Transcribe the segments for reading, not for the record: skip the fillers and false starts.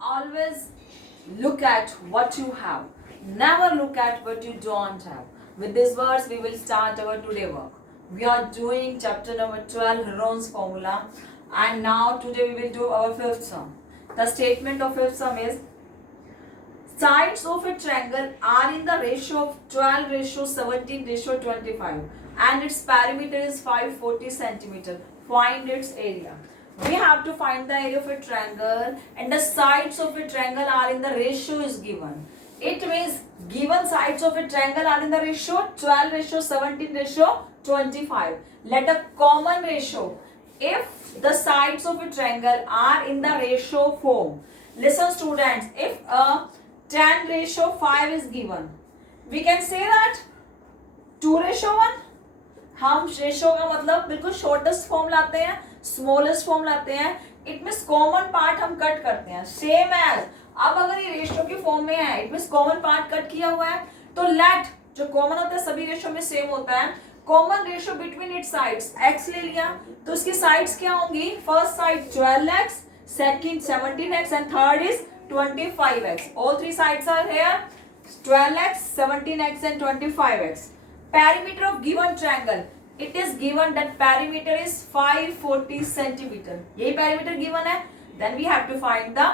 Always look at what you have. Never look at what you don't have. With these words, we will start our today work. We are doing chapter number 12, Heron's formula. And now today we will do our fifth sum. The statement of fifth sum is, sides of a triangle are in the ratio of 12 ratio 17 ratio 25 and its perimeter is 540 centimeter. Find its area. We have to find the area of a triangle and the sides of a triangle are in the ratio is given. It means given sides of a triangle are in the ratio 12 ratio 17 ratio 25. Let a common ratio. If the sides of a triangle are in the ratio form, listen students, if a 10 ratio 5 is given, we can say that 2 ratio 1. हम ratio का मतलब बिल्कुल shortest form लाते हैं, smallest form लाते हैं. It means common part हम cut करते हैं. Same as अब अगर ये रेशो की फॉर्म में है, it means common part cut किया हुआ है, तो लेट जो कॉमन होता है सभी रेशो में सेम होता है. Common ratio between it sides x ले लिया, तो इसकी साइड्स क्या होंगी? First side 12x, second 17x and third is 25x. All three sides are here, 12x, 17x and 25x. Perimeter of given triangle, it is given that perimeter is 540 centimeter. यही perimeter given है. Then we have to find the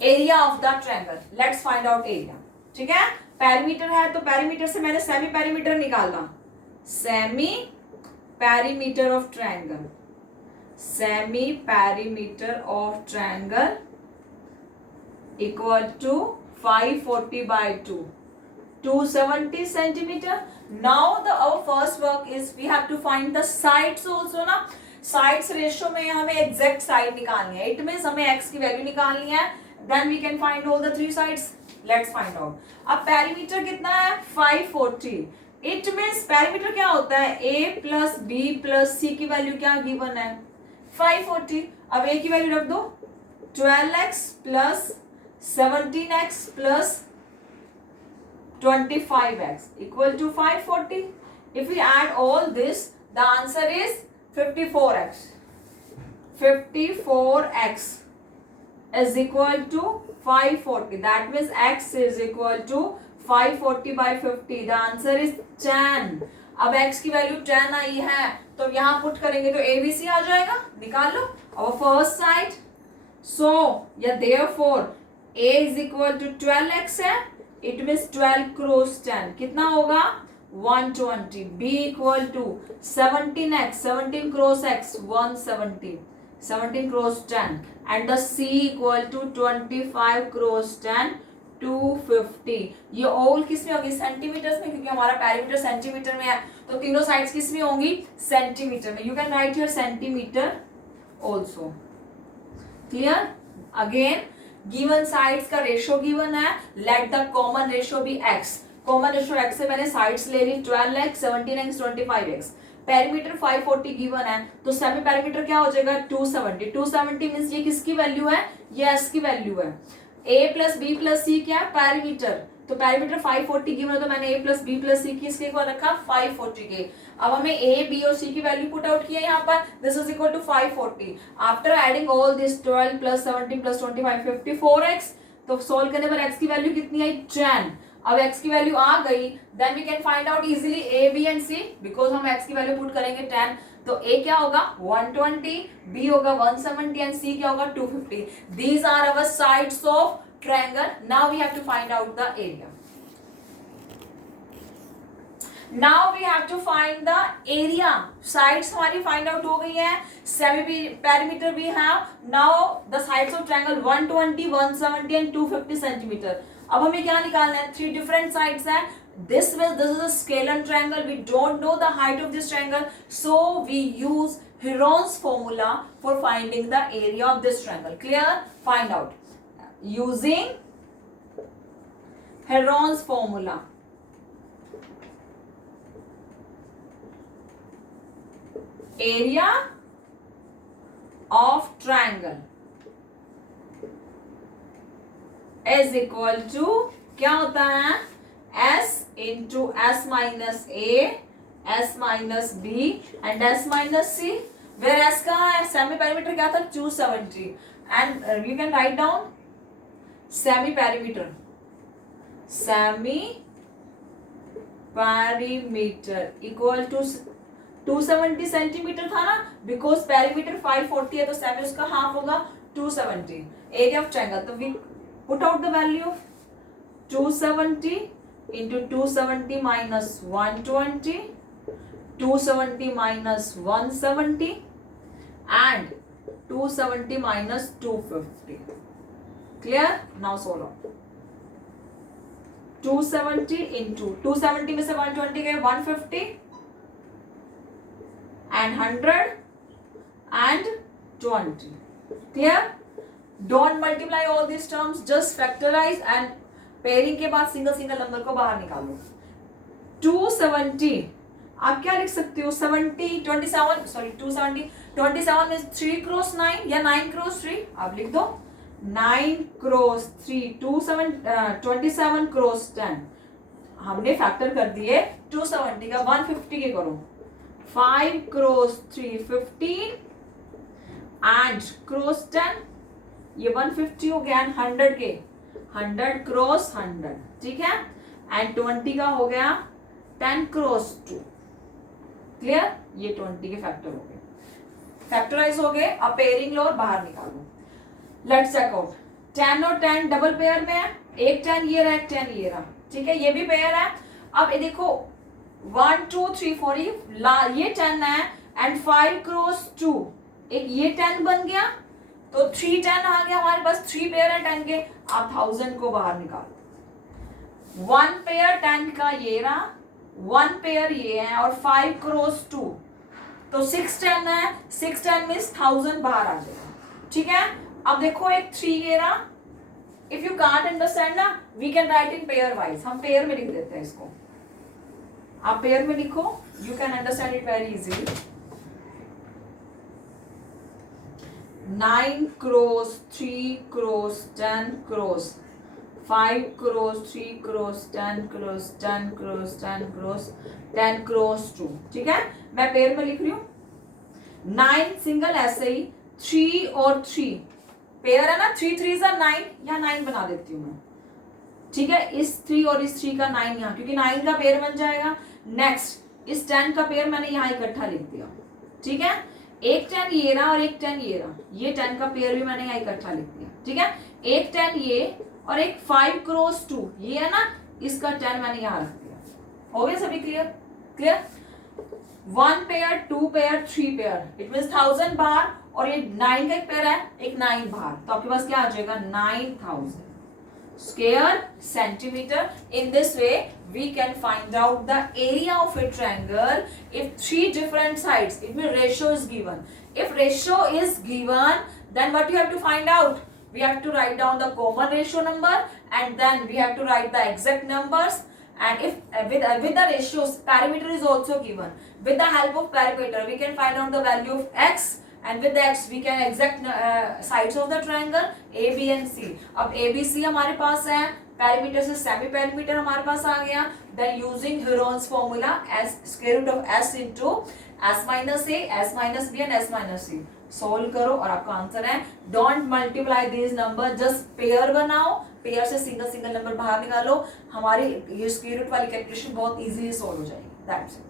area of the triangle. Let's find out area. ठीक है, perimeter है तो perimeter से मैंने semi perimeter निकाला. Semi perimeter of triangle. Semi perimeter of triangle equal to 540 by 2. 270 centimeter. Now our first work is we have to find the sides also ना. Sides ratio में हमें exact side निकालनी है. It means हमें x की value निकालनी है. Then we can find all the three sides. Let's find out. अब perimeter कितना है? 540. It means perimeter क्या होता है? a plus b plus c की वैल्यू क्या given है? 540. अब a की वैल्यू रख दो. 12x plus 17x plus 25x equal to 540. If we add all this, the answer is 54x. 54x is equal to 540. That means x is equal to 540 by 50. The answer is 10. अब x की value 10 आई है तो यहाँ put करेंगे तो ABC आ जाएगा. निकाल लो. Our first side. So yeah, therefore A is equal to 12x है. It means 12 cross 10 कितना होगा? 120. B equal to 17x, 17 cross x 170, 17 cross 10 and the C equal to 25 cross 10 250. ये ऑल किस में होगी? सेंटीमीटर्स में, क्योंकि हमारा पैरामीटर सेंटीमीटर में है तो तीनों साइड्स किस में होंगी? सेंटीमीटर में. You can write here centimetre also. Clear? Again given sides का रेशो गिवन है. Let the common ratio be x. Common ratio x से मैंने साइड्स ले ली 12x, 17x, 25x. Perimeter 540 given है तो सेमी पेरीमीटर क्या हो जाएगा? 270. 270 मींस ये किसकी वैल्यू है? ये s की वैल्यू है. a plus b plus c क्या है? पेरीमीटर. तो पेरीमीटर 540 गिवन है तो मैंने a plus b plus c किसके को रखा? 540 के. अब हमें a b और c की वैल्यू पुट आउट किया यहाँ पर. This is equal to 540. After adding all this 12 plus 17 plus 25 54x. तो सोल्व करने पर x की वैल्यू कितनी आई? 10. अब x की वैल्यू आ गई. Then we can find out easily a b and c because हम x की वैल्यू पुट करेंगे 10. तो a क्या होगा? 120, b होगा 170 एंड c क्या होगा? 250. These are our sides of triangle. Now we have to find out the area. Now we have to find the area. Sides हमारी find out हो गई है. Semi perimeter we have. Now the sides of triangle 120, 170 and 250 centimeter. अब हमें क्या निकालना है? Three different sides है. This is a scalar triangle. We don't know the height of this triangle, so we use Heron's formula for finding the area of this triangle. Clear? Find out. Using Heron's formula. Area of triangle is equal to क्या होता है? S into S minus A, S minus B and S minus C. Where S का semi perimeter क्या था? 270. and you can write down semi perimeter equal to 270 centimetre था ना, because perimeter 540 है तो सेमी उसका हाफ होगा 270. एरिया ऑफ ट्रायंगल, तो we put out the value of 270 into 270 minus 120, 270 minus 170 and 270 minus 250. Clear? Now solve out. 270 into 270 में से 120 गए 150 and 100 and 20. Clear? Don't multiply all these terms, just factorize and pairing के बाद single single number को बाहर निकालो. 270 आप क्या लिख सकते हो, 270 में 3 क्रॉस 9 या 9 क्रॉस 3 आप लिख दो. 9 क्रॉस 3 27 क्रॉस 10 हमने फैक्टर कर दिए 270 का 150 के करो. 5 क्रॉस 3 15 एंड क्रॉस 10 ये 150 हो गया. 100 के 100 क्रॉस 100 ठीक है. एंड 20 का हो गया 10 क्रॉस 2. क्लियर? ये 20 के फैक्टर हो गए, फैक्टराइज हो गए. अब पेयरिंग लो और बाहर निकालो. Let's check out. 10 और 10 डबल पेयर में है. एक 10 ये रहा, एक 10 ये रहा. ठीक है, ये भी पेयर है. अब ये देखो 1 2 3 4 ये 10 है एंड 5 क्रॉस 2 एक ये 10 बन गया तो 3 10 आ गया हमारे पास. 3 पेयर है 10 के. आप 1000 को बाहर निकालो. 1 पेयर 10 का ये रहा, 1 पेयर ये है और 5 क्रॉस 2 तो 6 10 है. 6 10 मीन्स 1000 बाहर आ जाएगा. ठीक है. अब देखो एक 3 ये रहा. इफ यू कांट अंडरस्टैंड ना, we can write in pairwise. हम पेयर में लिख देते हैं इसको. आप पेयर में लिखो, you can understand it very easily. 9 cross 3 cross 10 cross 5 cross 3 cross 10 cross 10 cross 10 cross 10 cross 2. ठीक है, मैं पेयर में लिख रही हूँ. 9 सिंगल ऐसे ही 3 और 3 पेयर है ना. 3 3 9 यहाँ 9 बना देती हूँ मैं. ठीक है, इस 3 और इस 3 का 9 यहाँ, क्योंकि 9 का पेयर बन जाएगा. नेक्स्ट इस 10 का पेयर मैंने यहाँ इकट्ठा लिख दिया. ठीक है, एक 10 ये रहा और एक 10 ये रहा. ये 10 का पेयर भी मैंने यहाँ इकट्ठा लिख दिया. ठीक है, एक 10 ये और एक 5 क्रॉस 2 ये है ना, इसका 10 मैंने यहाँ रख दिया. हो गया सभी clear? Clear. 1 pair 2 pair 3 pair it means 1000 बाहर और ये 9 का एक पेयर है, एक 9 बाहर. तो आपके पास क्या आ जाएगा 9000 square centimeter. In this way we can find out the area of a triangle if 3 different sides, it means ratio is given. If ratio is given, then what you have to find out? We have to write down the common ratio number and then we have to write the exact numbers. And if with the ratios, perimeter is also given. With the help of perimeter we can find out the value of x and with the x we can exact sides of the triangle a b and c. अब a b c हमारे पास है, perimeter से semi perimeter हमारे पास आ गया. Then using Heron's formula as square root of s into s minus a, s minus b and s minus c. Solve करो और आपका answer है. Don't multiply this number, just pair बनाओ. Pair से single single number बाहर निकालो. हमारी ये स्क्वायर रूट वाली कैलकुलेशन बहुत इजीली सोल्व हो जाएगी. That's it.